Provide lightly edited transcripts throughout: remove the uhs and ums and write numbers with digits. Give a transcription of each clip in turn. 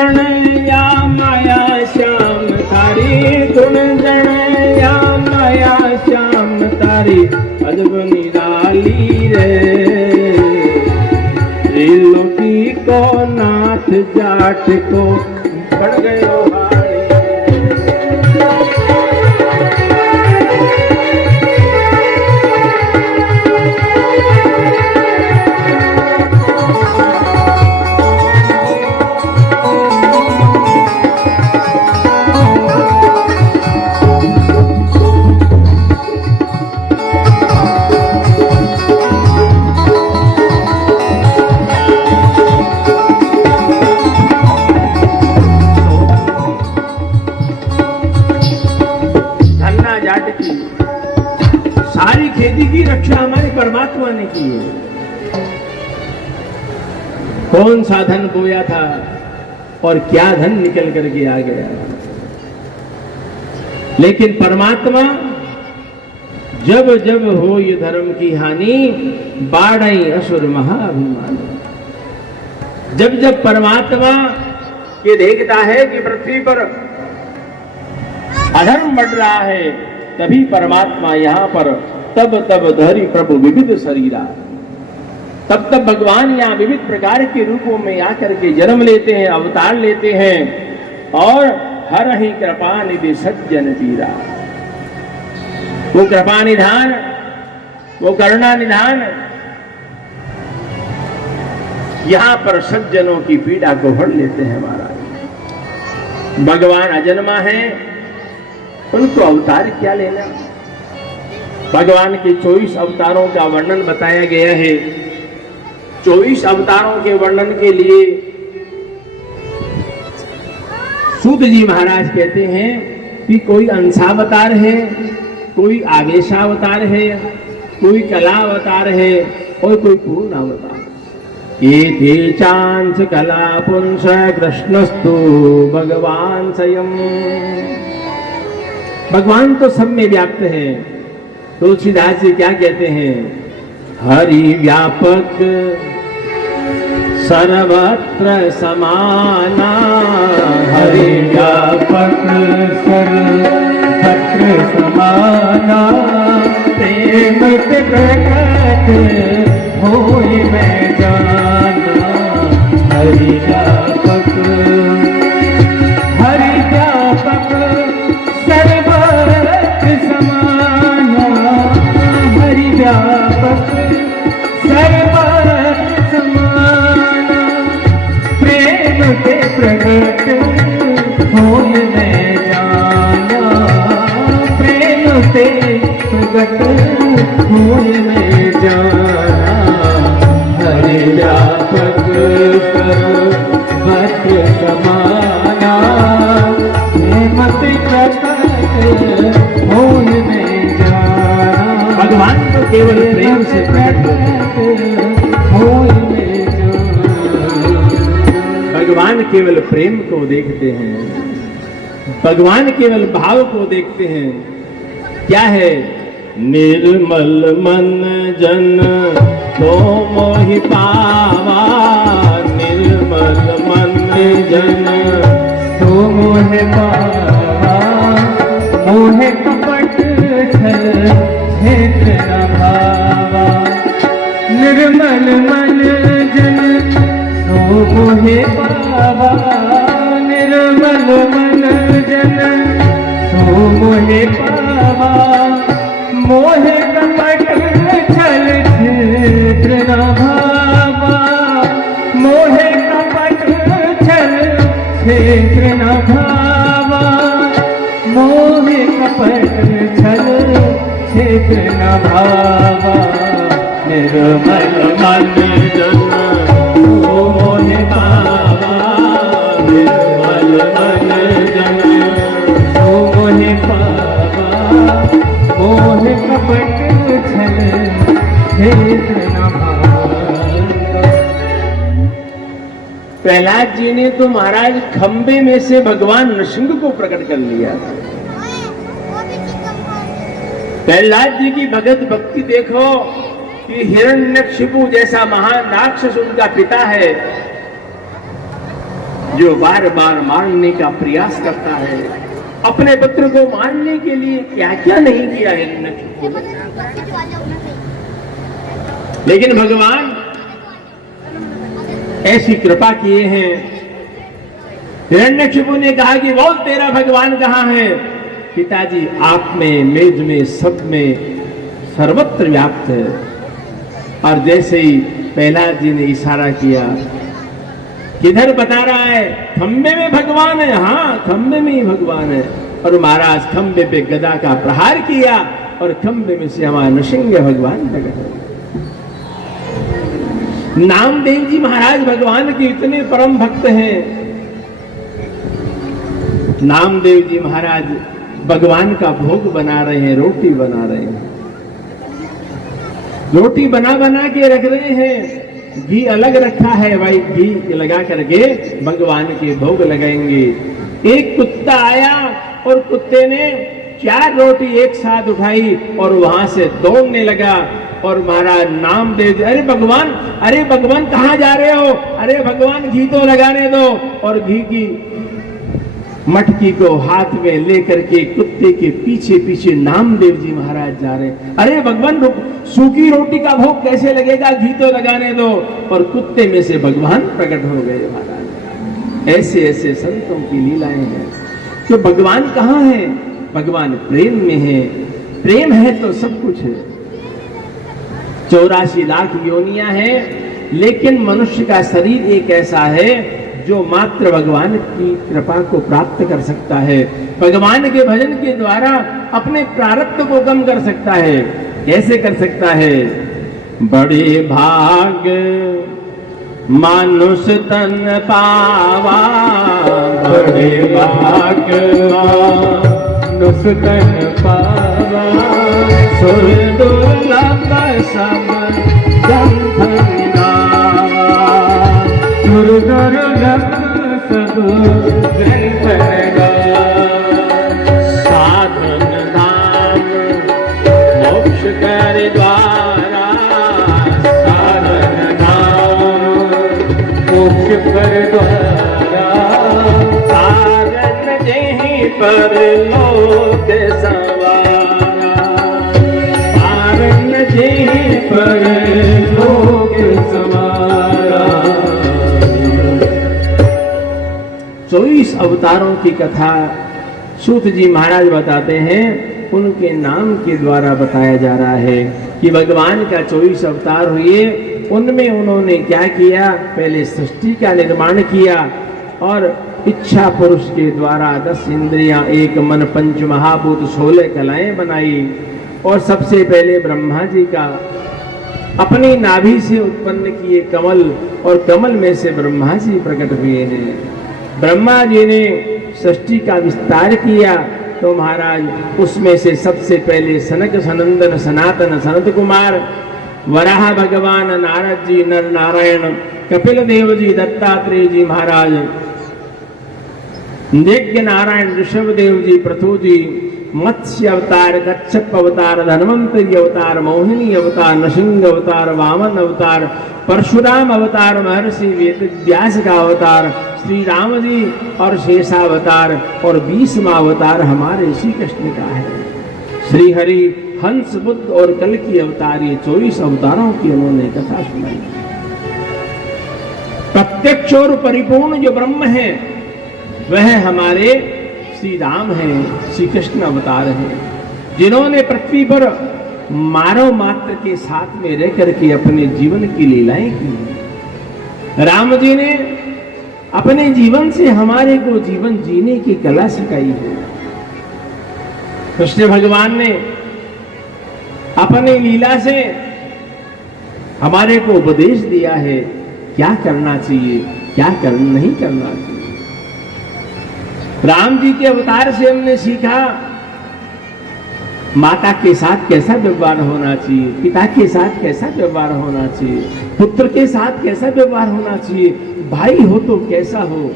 जन या माया श्याम तारी, गुण जन या माया श्याम तारी, अजब निराली रे। त्रिलोकी को नाथ जाट को गण गयो सारी खेती की रक्षा हमारे परमात्मा ने की है। कौन सा धन बोया था और क्या धन निकल करके आ गया, लेकिन परमात्मा जब जब हो ये धर्म की हानि, बाढ़ई असुर महाअभिमान। जब जब परमात्मा ये देखता है कि पृथ्वी पर अधर्म बढ़ रहा है, तभी परमात्मा यहाँ पर तब तब धरी प्रभु विविध शरीरा, तब तब भगवान यहाँ विविध प्रकार के रूपों में आकर के जन्म लेते हैं, अवतार लेते हैं और हर ही कृपा निधि सज्जन पीरा। वो कृपा निधान, वो करुणा निधान यहाँ पर सज्जनों की पीड़ा को हर लेते हैं महाराज। भगवान अजन्मा है, उनको अवतार क्या लेना। भगवान के 24 अवतारों का वर्णन बताया गया है। 24 अवतारों के वर्णन के लिए सूत जी महाराज कहते हैं कि कोई अंशावतार है, कोई आवेशावतार है, कोई कला अवतार है और कोई पूर्ण अवतार। ये थे चांस कला पुंस कृष्णस्तु भगवान स्वयं। भगवान तो सब में व्याप्त है। तुलसीदास जी क्या कहते हैं, हरि व्यापक सर्वत्र समाना, हरि व्यापक सर्वत्र समाना, प्रेम से प्रकट होय मैं जाना। हरि व्यापक सर्वत्र समाना, हरि व्यापक सर्वत्र समाना, प्रेम से प्रकट होय मैं जाना। प्रेम से प्रकट होय मैं जाना। हरि व्यापक सर्वत्र समाना, प्रेम से प्रकट होय मैं जाना। भगवान तो केवल प्रेम से प्रकट होय मैं जाना। भगवान केवल प्रेम को देखते हैं, भगवान केवल भाव को देखते हैं। क्या है, निर्मल मन जन तो मोहि पावा, निर्मल मन जन तो मोह पावा। मोह कपट छल छेद न भावा, निर्मल मन जन तो मोह पावा। निर्मल मन जन तो मोह पावा। मोह कपट छल छेद न भावा। मोह कपट छल छेद न भावा। मोह कपट छल छेद न भावा। निर्मल मन जन तो मोह पावा। निर्मल मन जन तो मोह पावा। मोह कपट छल छेद न भावा। प्रहलाद जी ने तो महाराज खंबे में से भगवान नृसिंह को प्रकट कर लिया था। प्रहलाद जी की भगत भक्ति देखो कि हिरण्यकशिपु जैसा महान राक्षस उनका पिता है, जो बार बार मारने का प्रयास करता है। अपने पुत्र को मारने के लिए क्या क्या नहीं किया हिरण्यकशिपु ने, लेकिन भगवान ऐसी कृपा किए हैं। हिरण्यकशिपु ने कहा कि बोल तेरा भगवान कहाँ है? पिताजी आप में, मेघ में, सब में सर्वत्र व्याप्त है। और जैसे ही प्रहलाद जी ने इशारा किया, किधर बता रहा है? खंबे में भगवान है। हाँ, खंबे में ही भगवान है। और महाराज खंबे पे गदा का प्रहार किया और खंबे में से हमारा नृसिंह भगवान प्रकट हो गए। नामदेव जी महाराज भगवान के इतने परम भक्त हैं। नामदेव जी महाराज भगवान का भोग बना रहे हैं, रोटी बना रहे हैं, रोटी बना बना के रख रहे हैं। घी अलग रखा है भाई, घी लगा करके भगवान के भोग लगाएंगे। एक कुत्ता आया और कुत्ते ने 4 रोटी एक साथ उठाई और वहां से दौड़ने लगा। और महाराज नामदेव, अरे भगवान कहाँ जा रहे हो? अरे भगवान घी तो लगाने दो। और घी की मटकी को हाथ में लेकर के कुत्ते के पीछे पीछे नामदेव जी महाराज जा रहे। अरे भगवान सूखी रोटी का भोग कैसे लगेगा? घी तो लगाने दो। और कुत्ते में से भगवान प्रकट हो गए महाराज। ऐसे ऐसे संतों की लीलाएं हैं। तो भगवान कहाँ है? भगवान प्रेम में है। प्रेम है तो सब कुछ है। 84 लाख योनियां हैं, लेकिन मनुष्य का शरीर एक ऐसा है जो मात्र भगवान की कृपा को प्राप्त कर सकता है। भगवान के भजन के द्वारा अपने प्रारब्ध को कम कर सकता है। कैसे कर सकता है? बड़े भाग मानुष तन पावा, बड़े भाग मानुष तन पावा, सुर दुर्लभ सब जन नावा, सुर दुर्लभ सब जन साधन धाम मोक्ष कर द्वारा, साधन नाम मोक्ष कर द्वारा, साधन जहीं पर लोक सवारा, साधन जहीं पर लोक सवारा। 24 अवतारों की कथा सूत जी महाराज बताते हैं। उनके नाम के द्वारा बताया जा रहा है कि भगवान का 24 अवतार हुए। उनमें उन्होंने क्या किया? पहले सृष्टि का निर्माण किया और इच्छा पुरुष के द्वारा 10 इंद्रियां, 1 मन, 5 महाभूत, 16 कलाएं बनाई। और सबसे पहले ब्रह्मा जी का अपनी नाभि से उत्पन्न किए कमल, और कमल में से ब्रह्मा जी प्रकट हुए हैं। ब्रह्मा जी ने सृष्टि का विस्तार किया तो महाराज उसमें से सबसे पहले सनक सनंदन सनातन सनत कुमार, वराह भगवान, नारद जी, नर नारायण, कपिल देव जी, दत्तात्रेय जी महाराज, यज्ञ नारायण, ऋषभ देव जी, पृथु जी, मत्स्य अवतार, कच्छप अवतार, धन्वंतरी अवतार, मोहिनी अवतार, नृसिंह अवतार, वामन अवतार, परशुराम अवतार, महर्षि वेदव्यास का अवतार, श्री राम जी और शेषावतार, और 20वां अवतार हमारे श्री कृष्ण का है। श्री हरि, हंस, बुद्ध और कल की अवतार, ये 24 अवतारों की उन्होंने कथा सुनाई। प्रत्यक्ष और परिपूर्ण जो ब्रह्म है वह हमारे श्री राम हैं, श्री कृष्ण अवतार हैं, जिन्होंने पृथ्वी पर मानव मात्र के साथ में रह करके अपने जीवन की लीलाएं की। राम जी ने अपने जीवन से हमारे को जीवन जीने की कला सिखाई है। कृष्ण भगवान ने अपनी लीला से हमारे को उपदेश दिया है, क्या करना चाहिए, क्या नहीं करना चाहिए। राम जी के अवतार से हमने सीखा माता के साथ कैसा व्यवहार होना चाहिए, पिता के साथ कैसा व्यवहार होना चाहिए, पुत्र के साथ कैसा व्यवहार होना चाहिए, भाई हो तो कैसा हो,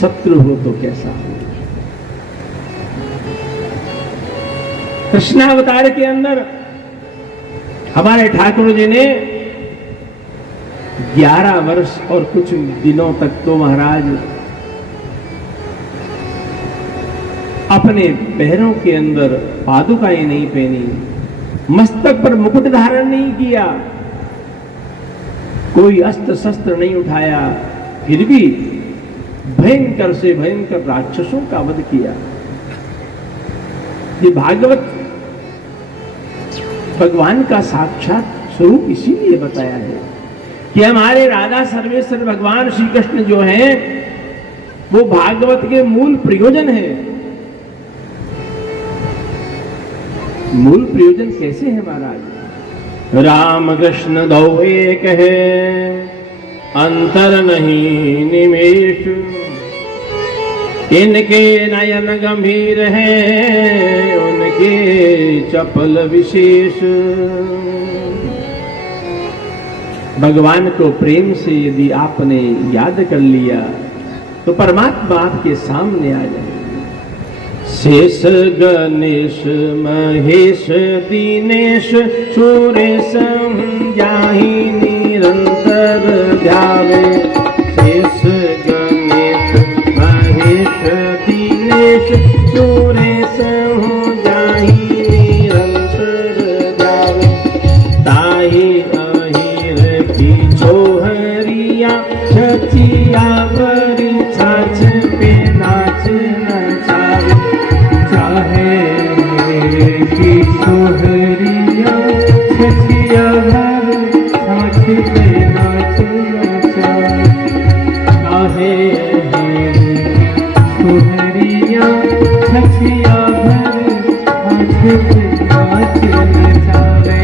शत्रु हो तो कैसा हो। कृष्णावतार के अंदर हमारे ठाकुर जी ने 11 वर्ष और कुछ दिनों तक तो महाराज अपने पैरों के अंदर पादुकाएं नहीं पहनी, मस्तक पर मुकुट धारण नहीं किया, कोई अस्त्र शस्त्र नहीं उठाया, फिर भी भयंकर से भयंकर राक्षसों का वध किया। ये भागवत भगवान का साक्षात स्वरूप इसीलिए बताया है कि हमारे राधा सर्वेश्वर भगवान श्री कृष्ण जो हैं वो भागवत के मूल प्रयोजन है। मूल प्रयोजन कैसे है महाराज? राम कृष्ण दो एक है, अंतर नहीं निमेष, इनके नयन गंभीर हैं, उनके चपल विशेष। भगवान को प्रेम से यदि आपने याद कर लिया तो परमात्मा आपके सामने आ जाए। शेष गणेश महेश दीनेश सुरेश जाहि निरंतर ध्यावे। शेष गणेश महेश दीनेश सुरेश जाहि निरंतर ध्यावे। ताहि अहिर की छोहरिया छचिया बरी छाछ पे नाच नचावे। चाहे की छोहरिया छचिया बरी छाछ पे नाच नचावे। चाहे छोहरिया छचिया बरी छाछ पे नाच नचावे।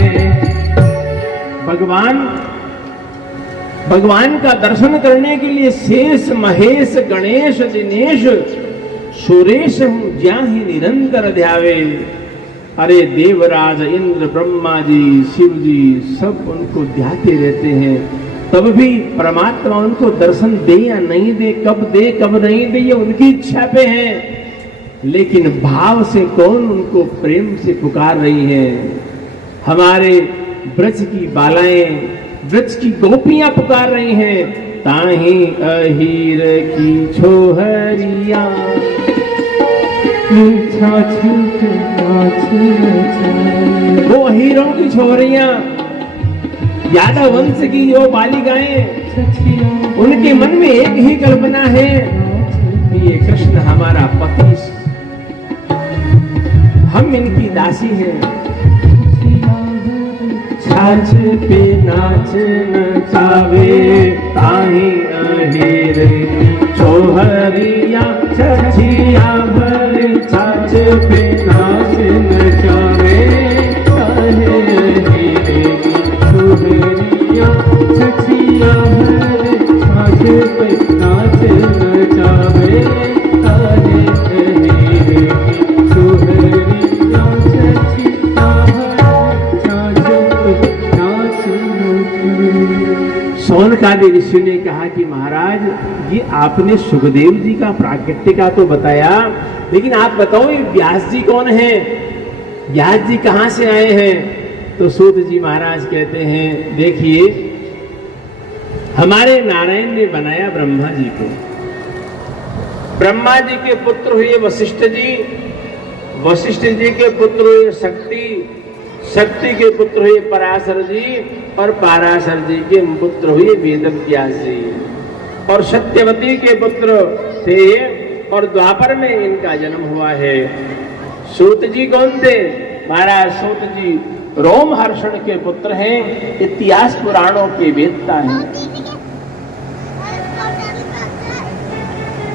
भगवान का दर्शन करने के लिए शेष महेश गणेश दिनेश सुरेश हूं ज्याहि निरंतर ध्यावे। अरे देवराज इंद्र ब्रह्मा जी शिव जी सब उनको ध्याते रहते हैं, तब भी परमात्मा उनको दर्शन दे या नहीं दे, कब नहीं दे, ये उनकी इच्छा पे है। लेकिन भाव से कौन उनको प्रेम से पुकार रही है? हमारे ब्रज की बालाएं, ब्रज की गोपियां पुकार रही हैं। ताहि अहीर की छोहरिया वो अहीरों की छोहरियां, यादव वंश की जो बालिकाएं, उनके मन में एक ही कल्पना है कि ये कृष्ण हमारा पति, हम इनकी दासी हैं। छाछ पे नाच नचावे ताहि अहीर छोहरिया छछिया भर। छाछ पे नाच नचावे ताहि अहीर छोहरिया छछिया भर। छाछ पे नाच नचावे ताहि अहीर छोहरिया छछिया भर। सौनकादि ऋषि ने कहा कि महाराज ये आपने सुखदेव जी का प्राकट्य का तो बताया, लेकिन आप बताओ ये व्यास जी कौन है? व्यास जी कहां से आए हैं? तो सूत जी महाराज कहते हैं देखिए, हमारे नारायण ने बनाया ब्रह्मा जी को। ब्रह्मा जी के पुत्र हुए वशिष्ठ जी, वशिष्ठ जी के पुत्र हुए शक्ति, शक्ति के पुत्र हुए पराशर जी, और पराशर जी के पुत्र हुए वेदव्यास जी, और सत्यवती के पुत्र थे, और द्वापर में इनका जन्म हुआ है। सूत जी कौन थे? महाराज सूत जी रोमहर्षण के पुत्र हैं, इतिहास पुराणों के वेदता हैं।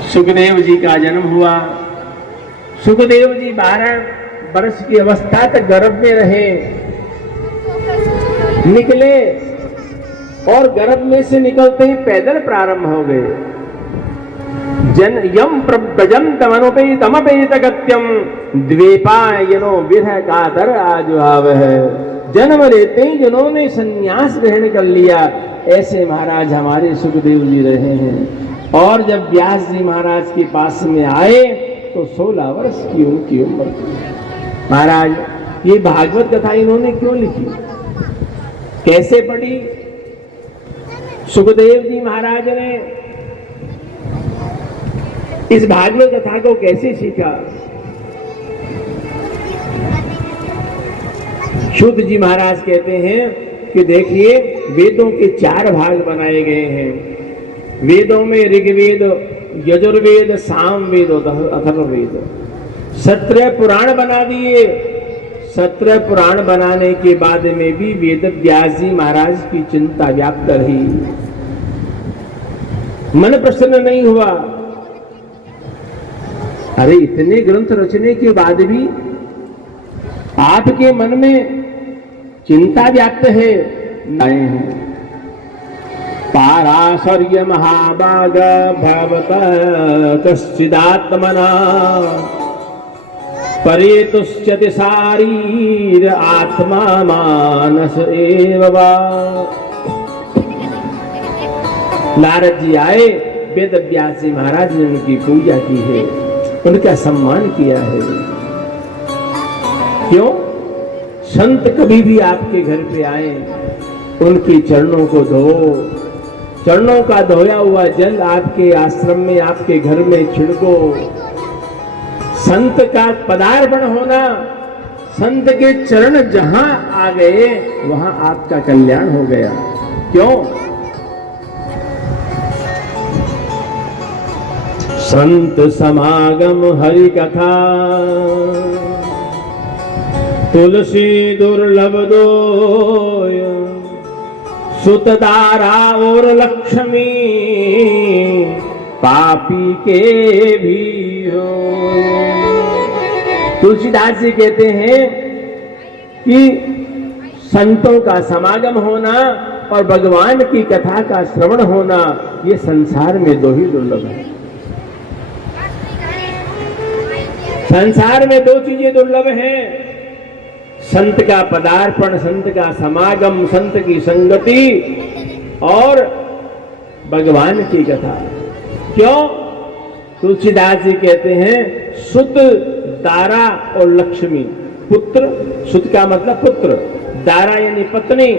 सुखदेव जी का जन्म हुआ। सुखदेव जी 12 वर्ष की अवस्था तक गर्भ में रहे, निकले, और गर्भ में से निकलते ही पैदल प्रारंभ हो गए। यम प्रजंतमनुपेतमपेत गत्यम द्वीपायनो विरह कातर आजुहाव है। जन्म लेते ही जिन्होंने संन्यास ग्रहण कर लिया, ऐसे महाराज हमारे सुखदेव जी रहे हैं। और जब व्यास जी महाराज के पास में आए तो 16 वर्ष की उनकी उम्र थी। महाराज ये भागवत कथा इन्होंने क्यों लिखी, कैसे पढ़ी? सुखदेव जी महाराज ने इस भागवत कथा को कैसे सीखा? शुद्ध जी महाराज कहते हैं कि देखिए वेदों के 4 भाग बनाए गए हैं। वेदों में ऋग्वेद, यजुर्वेद, सामवेद और अथर्ववेद। 17 पुराण बना दिए। 17 पुराण बनाने के बाद में भी वेद व्यास जी महाराज की चिंता व्याप्त रही, मन प्रसन्न नहीं हुआ। अरे इतने ग्रंथ रचने के बाद भी आपके मन में चिंता व्याप्त है। पाराशर्य महाभाग भवत कश्चिदात्मना परेतुश्चति शारीर आत्मा मानस एव वा। नारद जी आए, वेद व्यास जी महाराज ने उनकी पूजा की है, उनका सम्मान किया है। क्यों? संत कभी भी आपके घर पे आए, उनके चरणों को धो, चरणों का धोया हुआ जल आपके आश्रम में, आपके घर में छिड़को। संत का पदार्पण होना, संत के चरण जहां आ गए वहां आपका कल्याण हो गया। क्यों? संत समागम हरि कथा तुलसी दुर्लभ दोय सुतदारा और लक्ष्मी पापी के भी हो। तुलसीदास जी कहते हैं कि संतों का समागम होना और भगवान की कथा का श्रवण होना, ये संसार में 2 ही दुर्लभ है। संसार में 2 चीजें दुर्लभ हैं, संत का पदार्पण, संत का समागम, संत की संगति और भगवान की कथा। क्यों? तुलसीदास जी कहते हैं सुत, दारा और लक्ष्मी। पुत्र, सुत का मतलब पुत्र, दारा यानी पत्नी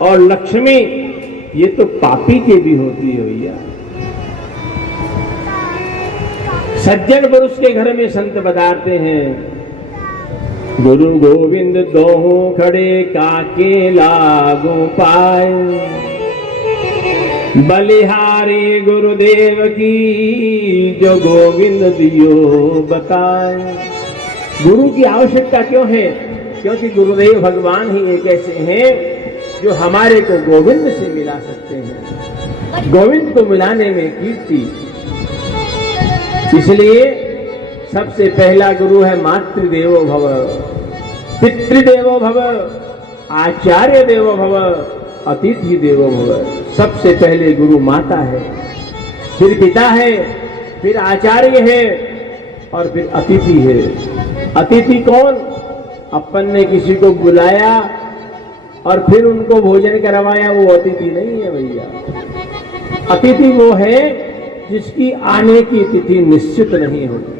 और लक्ष्मी ये तो पापी के भी होती है भैया। सज्जन पुरुष के घर में संत पधारते हैं। गुरु गोविंद दोहो खड़े काके लागो पाए, बलिहारी गुरुदेव की जो गोविंद दियो बताए। गुरु की आवश्यकता क्यों है? क्योंकि गुरुदेव भगवान ही एक ऐसे हैं जो हमारे को गोविंद से मिला सकते हैं। गोविंद को मिलाने में कीर्ति। इसलिए सबसे पहला गुरु है मातृदेवो भव, पितृदेवो भव, आचार्य देवो भव, अतिथि देवो भव। सबसे पहले गुरु माता है, फिर पिता है, फिर आचार्य है और फिर अतिथि है। अतिथि कौन? अपन ने किसी को बुलाया और फिर उनको भोजन करवाया, वो अतिथि नहीं है भैया। अतिथि वो है जिसकी आने की तिथि निश्चित नहीं होती,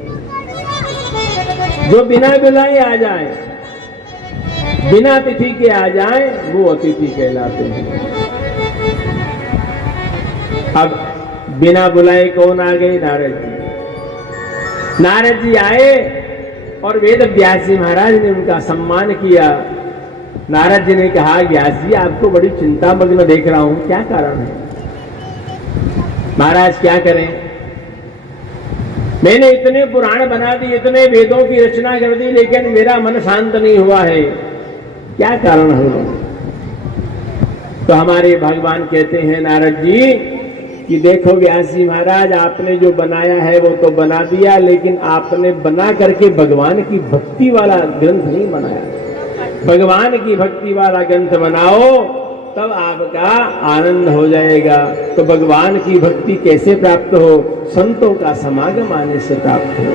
जो बिना बुलाए आ जाए, बिना तिथि के आ जाए, वो अतिथि कहलाते हैं। अब बिना बुलाए कौन आ गए? नारद जी। नारद जी आए और वेद व्यास जी महाराज ने उनका सम्मान किया। नारद जी ने कहा, व्यास जी आपको बड़ी चिंता मग्न देख रहा हूं, क्या कारण है? महाराज क्या करें, मैंने इतने पुराण बना दिए, इतने वेदों की रचना कर दी, लेकिन मेरा मन शांत नहीं हुआ है, क्या कारण हो? तो हमारे भगवान कहते हैं नारद जी कि देखो व्यास जी महाराज, आपने जो बनाया है वो तो बना दिया, लेकिन आपने बना करके भगवान की भक्ति वाला ग्रंथ नहीं बनाया। भगवान की भक्ति वाला ग्रंथ बनाओ, तब आपका आनंद हो जाएगा। तो भगवान की भक्ति कैसे प्राप्त हो? संतों का समागम आने से प्राप्त हो।